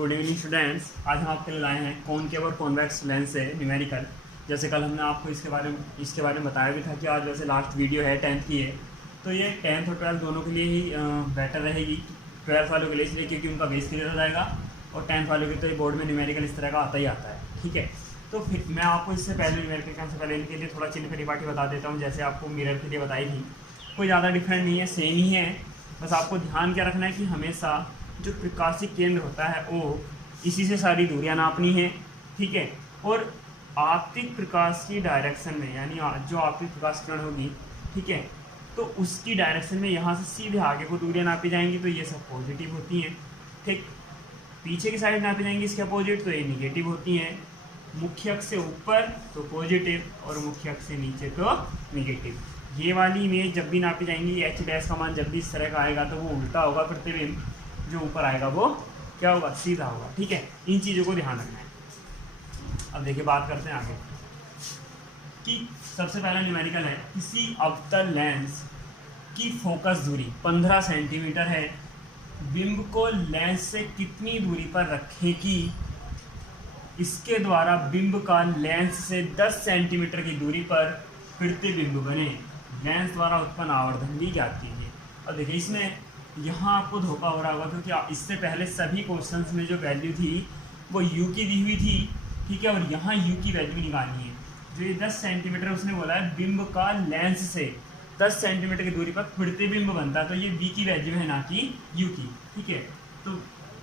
Good evening students. आज हम आपके लिए लाए हैं कॉनकेव और कॉन्वेक्स लेंस से न्यूमेरिकल। जैसे कल हमने आपको इसके बारे में बताया भी था कि आज वैसे लास्ट वीडियो है 10th की है, तो ये 10th और 12th दोनों के लिए ही बेटर रहेगी। 12th वालों के लिए इसलिए क्योंकि उनका बेस क्लियर हो जाएगा, और 10th वालों के तो ये बोर्ड में न्यूमेरिकल इस तरह का आता ही आता है। ठीक है, तो फिर मैं आपको इससे पहले न्यूमेरिकल एग्जाम से पहले इनके लिए थोड़ा चिन्ह परिपाटी बता देता हूँ, जैसे आपको मिरर के लिए बताई थी। कोई ज़्यादा डिफरेंट नहीं है, सेम ही है। बस आपको ध्यान क्या रखना है कि हमेशा जो प्रकाशीय केंद्र होता है वो इसी से सारी दूरियां नापनी है। ठीक है, और आपतित प्रकाश की डायरेक्शन में, यानी जो आपतित प्रकाश किरण होगी, ठीक है, तो उसकी डायरेक्शन में यहाँ से सीधे आगे को दूरियां नापी जाएंगी, तो ये सब पॉजिटिव होती हैं। ठीक, पीछे की साइड नापी जाएंगी इसके अपोजिट, तो ये निगेटिव होती हैं। मुख्य अक्ष से ऊपर तो पॉजिटिव और मुख्य अक्ष से नीचे तो निगेटिव। ये वाली इमेज जब भी नापी जाएंगी, एच डैश का मान जब भी इस तरह का आएगा तो वो उल्टा होगा, प्रतिबिंब जो ऊपर आएगा वो क्या होगा, सीधा होगा। ठीक है, इन चीज़ों को ध्यान रखना है। अब देखिए बात करते हैं आगे कि सबसे पहला न्यूमेरिकल है, किसी अवतल लेंस की फोकस दूरी 15 सेंटीमीटर है, बिंब को लेंस से कितनी दूरी पर रखें कि इसके द्वारा बिंब का लेंस से 10 सेंटीमीटर की दूरी पर प्रतिबिंब बने। लेंस द्वारा उत्पन्न आवर्धन भी ज्ञात कीजिए। और देखिए इसमें यहाँ आपको धोखा हो रहा होगा, क्योंकि इससे पहले सभी क्वेश्चंस में जो वैल्यू थी वो u की दी हुई थी। ठीक है, और यहाँ u की वैल्यू निकालनी है। जो ये 10 सेंटीमीटर उसने बोला है बिंब का लेंस से 10 सेंटीमीटर की दूरी पर प्रतिबिंब बनता है, तो ये v की वैल्यू है ना कि u की। ठीक है, तो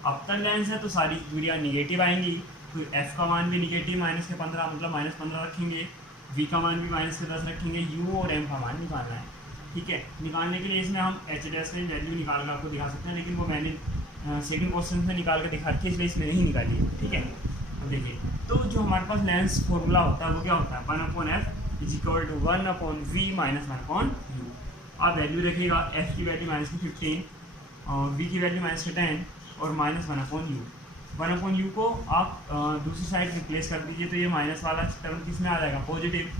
अवतल लेंस है तो सारी दूरियाँ निगेटिव आएंगी, तो f का मान भी निगेटिव, माइनस के 15 मतलब -15 रखेंगे, v का मान भी माइनस के 10 रखेंगे, u और m का मान निकालना है। ठीक है, निकालने के लिए इसमें हम एच डैश की वैल्यू निकाल कर आपको दिखा सकते हैं, लेकिन वो मैंने सेकंड क्वेश्चन में निकाल कर दिखा रखी है, इसलिए इसमें नहीं निकाली है। ठीक है, अब देखिए तो जो हमारे पास लेंस फॉर्मूला होता है वो क्या होता है, 1/f is equal to 1/v minus 1/u। आप वैल्यू रखिएगा, f की वैल्यू -15 और v की वैल्यू -10 और -1/u। 1/u को आप दूसरी साइड रिप्लेस कर दीजिए, तो ये माइनस वाला टर्म किस में आ जाएगा, पॉजिटिव।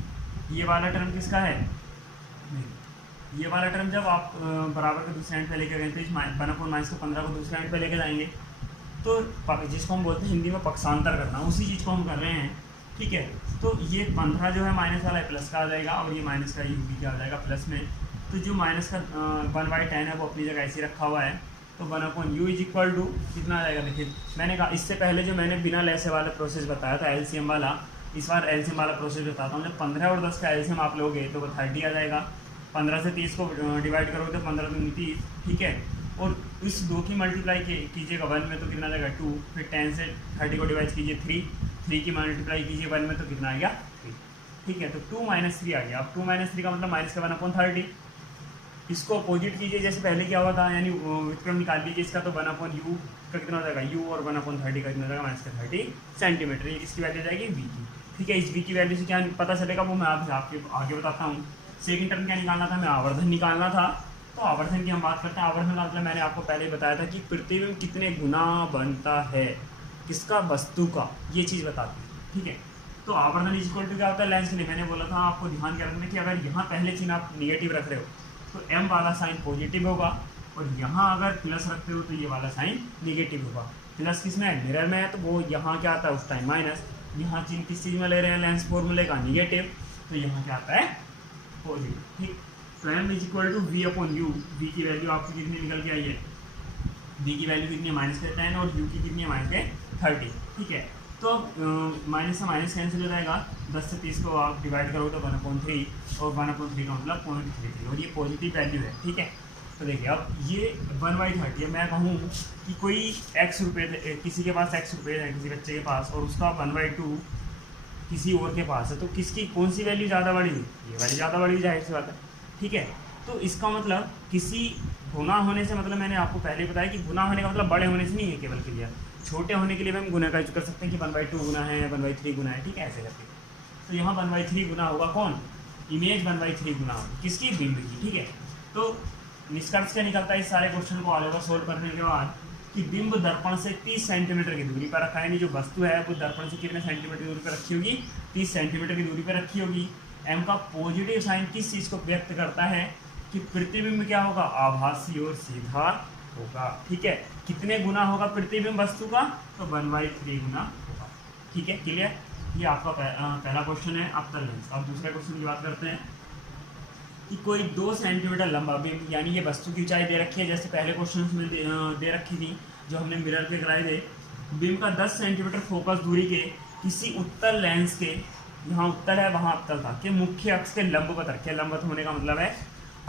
ये वाला टर्म किसका है, ये वाला टर्म जब आप बराबर के दूसरे एंड पे लेके गए, तो इस 1/-15 को दूसरे एंड पे लेके जाएंगे, तो जिसको हम बोलते हैं हिंदी में पक्षांतर करना, उसी चीज़ को हम कर रहे हैं। ठीक है, तो ये 15 जो है माइनस वाला प्लस का आ जाएगा, और ये माइनस का यू भी क्या आ जाएगा प्लस में। तो जो माइनस का 1/10 है वो अपनी जगह ऐसे रखा हुआ है, तो 1/u इज इक्वल टू कितना आ जाएगा। देखिए मैंने कहा इससे पहले जो मैंने बिना लेसे वाला प्रोसेस बताया था एलसीएम वाला, इस बार एलसीएम वाला प्रोसेस बताता हूँ। जब 15 और 10 का एलसीएम आप लोगे तो वो 30 आ जाएगा। 15 से 30 को डिवाइड करोगे तो 15 दूनी 30। ठीक है, और इस 2 की मल्टीप्लाई कीजिएगा 1 में तो कितना आ जाएगा 2, फिर 10 से 30 को डिवाइड कीजिए 3 की मल्टीप्लाई कीजिए 1 में तो कितना आ गया 3। ठीक है, तो 2 - 3 आ गया। अब 2 - 3 का मतलब माइनस का 1/30। इसको अपोजिट कीजिए जैसे पहले क्या हुआ था, यानी व्युत्क्रम निकाल लीजिए इसका, तो 1/u का कितना हो जाएगा u, और 1/30 का कितना हो जाएगा -30 सेंटीमीटर। इसकी वैल्यू जाएगी v की। ठीक है, इस v की वैल्यू से क्या पता चलेगा वो मैं आपके आगे बताता हूँ। सेकंड टर्म क्या निकालना था, मैं आवर्धन निकालना था। तो आवर्धन की हम बात करते हैं। आवर्धन का मतलब मैंने आपको पहले ही बताया था कि प्रतिबिंब कितने गुना बनता है, किसका, वस्तु का, ये चीज़ बताती है। ठीक है, तो आवर्धन इज इक्वल टू क्या होता है लेंस के लिए, मैंने बोला था आपको ध्यान क्या रखना है कि अगर यहाँ पहले चिन्ह आप निगेटिव रख रहे हो तो m वाला साइन पॉजिटिव होगा, और यहाँ अगर प्लस रखते हो तो ये वाला साइन निगेटिव होगा। प्लस किस में है, मिरर में है, तो वो यहाँ क्या आता है उस टाइम माइनस। यहाँ चिन्ह किस चीज़ में ले रहे हैं, लेंस फॉर्मूले का, निगेटिव, तो यहाँ क्या आता है पॉजिटिव। ठीक, तो m is equal to v/u। v की वैल्यू आपकी कितनी निकल के आई है, v की वैल्यू कितनी है -10 और u की कितनी है -30। ठीक है, तो माइनस से माइनस कैंसिल हो जाएगा, 10 से 30 को आप डिवाइड करो तो 1/3, और 1/3 का मतलब 0.33, और ये पॉजिटिव वैल्यू है। ठीक है, तो देखिए अब ये 1/30 है। मैं कहूँ कि कोई x रुपये, किसी के पास x रुपये है, किसी बच्चे के पास, और उसका 1/2 किसी और के पास है, तो किसकी कौन सी वैल्यू ज़्यादा बड़ी, ये वाली ज़्यादा बड़ी, जाहिर सी बात है। ठीक है, तो इसका मतलब किसी गुना होने से, मतलब मैंने आपको पहले बताया कि गुना होने का मतलब बड़े होने से नहीं है केवल क्लियर, छोटे होने के लिए भी हम गुना का यूज कर सकते हैं कि 1/2 गुना है, 1/3 गुना है। ठीक है, ऐसे करके तो यहाँ 1/3 गुना होगा कौन, इमेज 1/3 गुना होगी किसकी, बिंब की। ठीक है, तो निष्कर्ष क्या निकलता है इस सारे क्वेश्चन को आगे सोल्व करने के बाद, कि बिंब दर्पण से 30 सेंटीमीटर की दूरी पर रखा है, यानी जो वस्तु है वो दर्पण से कितने सेंटीमीटर की दूरी पर रखी होगी, 30 सेंटीमीटर की दूरी पर रखी होगी। m का पॉजिटिव साइन किस चीज़ को व्यक्त करता है, कि प्रतिबिंब क्या होगा, आभासी और सीधा होगा। ठीक है, कितने गुना होगा प्रतिबिंब वस्तु का? तो 1/3 गुना होगा। ठीक है, क्लियर? ये आपका पहला क्वेश्चन है अवतल लेंस। अब दूसरे क्वेश्चन की बात करते हैं कि कोई 2 सेंटीमीटर लंबा बिंब, यानी ये वस्तु की ऊंचाई दे रखी है, जैसे पहले क्वेश्चन में दे रखी थी जो हमने मिरर के कराए थे। बिंब का 10 सेंटीमीटर फोकस दूरी के किसी उत्तल लेंस के, यहाँ उत्तल है वहाँ अवतल था, कि मुख्य अक्ष के लंबवत रखे। लंबवत होने का मतलब है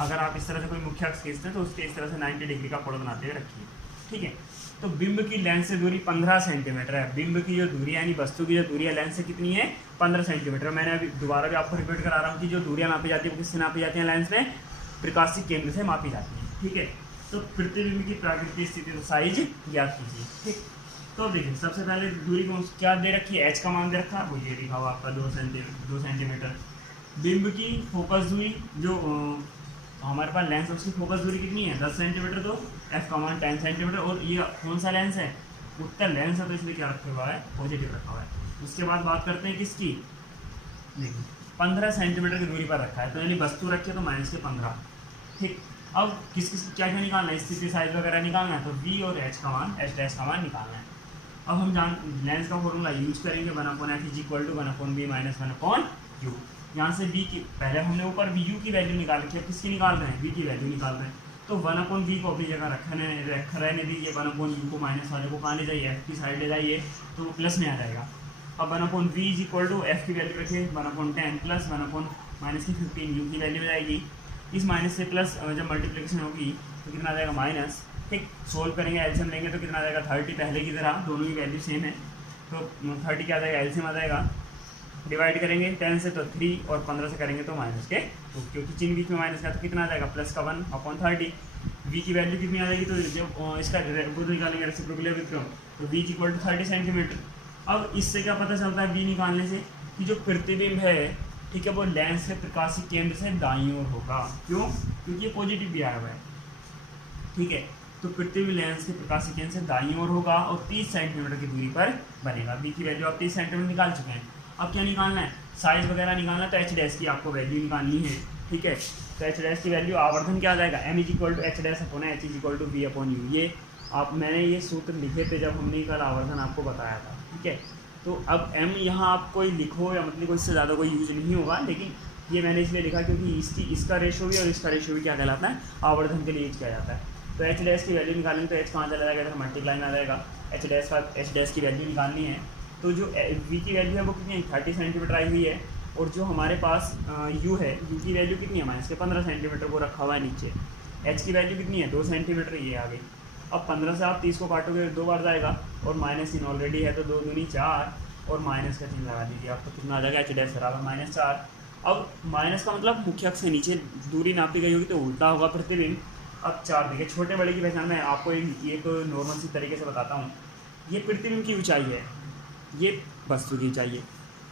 अगर आप इस तरह से कोई मुख्य अक्ष खींचते हैं तो उसके इस तरह से 90 डिग्री का कोण बनाते हुए रखिए। ठीक है, तो बिंब की लेंस से दूरी 15 सेंटीमीटर है। बिंब की जो दूरी यानी वस्तु की जो दूरी है लेंस से कितनी है? 15 सेंटीमीटर। मैंने अभी दोबारा भी आपको रिपीट करा रहा हूँ कि जो दूरियां मापी जाती है वो किससे नापी जाती है? लेंस में प्रकाशिक केंद्र से मापी जाती है। ठीक है, तो प्रतिबिंब की प्राकृतिक स्थिति तो साइज ज्ञात कीजिए। ठीक, तो देखिए सबसे पहले दूरी को क्या दे रखी है? एच का मान दे रखा है, वो ये लिखा हुआ आपका 2 सेंटीमीटर। बिंब की फोकस दूरी जो हमारे पास लेंस है उसकी फोकस दूरी कितनी है? 10 सेंटीमीटर। तो एफ का मान 10 सेंटीमीटर। और ये कौन सा लेंस है? उत्तल लेंस है, तो इसलिए क्या रखा हुआ है? पॉजिटिव रखा हुआ है। उसके बाद बात करते हैं किसकी? देखिए 15 सेंटीमीटर की दूरी पर रखा है, तो यानी वस्तु रखी है तो माइनस के 15। ठीक, अब किस क्या क्या निकालना है? स्थिति साइज वगैरह निकालना है, तो वी और एच का मान, एच डैश का मान निकालना है। अब हम लेंस का फॉर्मूला यूज करेंगे 1/f is equal to 1/b minus 1/u। यहाँ से b की पहले हमने ऊपर u की वैल्यू निकाल रखी है, किसकी निकाल रहे हैं? v की वैल्यू निकाल रहे हैं। तो 1/v को अपनी जगह रहने दीजिए, 1/u को माइनस वाले को कहाँ ले जाइए? f की साइड ले जाइए तो प्लस में आ जाएगा। अब 1/v is equal to f की वैल्यू रखिए 1/10 प्लस 1/-15 u की वैल्यू हो जाएगी। इस माइनस से प्लस जब मल्टीप्लिकेशन होगी तो कितना आ जाएगा? माइनस। ठीक, सोल्व करेंगे, एलसीएम लेंगे तो कितना आ जाएगा? 30 पहले की तरह, दोनों की वैल्यू सेम है तो 30 क्या आ जाएगा? एलसीएम आ जाएगा। डिवाइड करेंगे 10 से तो 3 और 15 से करेंगे तो माइनस के 2, क्योंकि चिन्ह बीच में माइनस का, तो कितना आ जाएगा? प्लस का 1/30। v की वैल्यू कितनी आ जाएगी? तो जब इसका बुद्ध निकालेंगे रेसिप्रोकल विक्रम, तो v is equal to 30 centimetre. अब इससे क्या पता चलता है v निकालने से? कि जो प्रतिबिंब है, ठीक है, वो लेंस के प्रकाशिक केंद्र से दाईं ओर होगा। क्यों? क्योंकि ये पॉजिटिव भी आया हुआ है। ठीक है, तो प्रतिबिंब लेंस के प्रकाशिक केंद्र से दाईं ओर होगा और 30 सेंटीमीटर की दूरी पर बनेगा। v की वैल्यू आप 30 सेंटीमीटर निकाल चुके हैं। अब क्या निकालना है? साइज वगैरह निकालना है, तो एच डैश की आपको वैल्यू निकालनी है। ठीक है, तो एच डैश की वैल्यू आवर्धन क्या आ जाएगा? m is equal to H dash upon H is equal to v upon U. ये मैंने ये सूत्र लिखे थे जब हमने कल आवर्धन आपको बताया था। ठीक है, तो अब m यहाँ आप कोई लिखो या मतलब कोई इससे ज़्यादा कोई यूज नहीं होगा, लेकिन ये मैंने इसलिए लिखा क्योंकि इसका रेशो भी और इसका रेशो भी क्या कहलाता है? आवर्धन के लिए यूज किया जाता है। तो एच डैश की वैल्यू निकालेंगे तो एच कहाँ चला जाएगा? इधर मल्टीप्लाई में आ जाएगा। एच डैश की वैल्यू निकालनी है, तो जो v की वैल्यू है वो कितनी है? 30 सेंटीमीटर आई हुई है। और जो हमारे पास u है, u की वैल्यू कितनी है? माइनस के 15 सेंटीमीटर को रखा हुआ है नीचे। h की वैल्यू कितनी है? 2 सेंटीमीटर, ये आ गई। अब 15 से आप 30 को काटोगे 2 बार जाएगा, और माइनस इन ऑलरेडी है तो 2 दूनी 4 और माइनस का चिन्ह लगा दीजिए आप, तो कितना आ जाएगा? एच डैश बराबर -4। अब माइनस का मतलब मुख्य अक्ष से नीचे दूरी नापी गई होगी तो उल्टा होगा प्रतिबिंब। अब 4 देखिए, छोटे बड़े की पहचान मैं आपको एक नॉर्मल सी तरीके से बताता हूँ। ये प्रतिबिंब की ऊंचाई है, ये वस्तु की ऊंचाई है।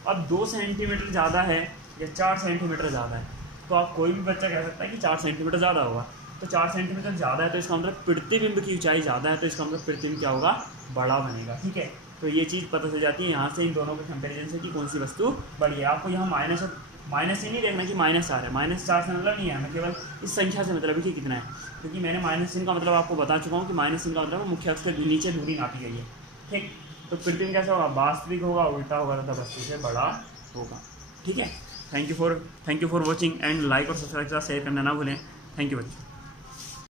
अब 2 सेंटीमीटर ज़्यादा है या 4 सेंटीमीटर ज़्यादा है, तो आप कोई भी बच्चा कह सकता है कि 4 सेंटीमीटर ज़्यादा होगा। तो 4 सेंटीमीटर ज़्यादा है तो इसका मतलब प्रतिबिंब की ऊंचाई ज़्यादा है, तो इसका मतलब प्रतिबिंब क्या होगा? बड़ा बनेगा। ठीक है, तो ये चीज़ पता चल जाती है यहाँ से इन दोनों के कंपेरिजन से कि कौन सी वस्तु बड़ी है। आपको यहाँ माइनस से नहीं देखना कि -4 है, -4 से मतलब नहीं है, हमें केवल इस संख्या से मतलब है कि कितना है, क्योंकि मैंने माइनस चिन्ह का मतलब आपको बता चुका हूँ कि माइनस चिन्ह का मतलब मुख्य अक्ष के नीचे दूरी नापी गई है। ठीक, तो प्रतिबिंब कैसा होगा? वास्तविक होगा, उल्टा होगा तथा वस्तु से बड़ा होगा। ठीक है, thank you for watching and like और सब्सक्राइब शेयर करना ना भूलें। थैंक यू बच्चों।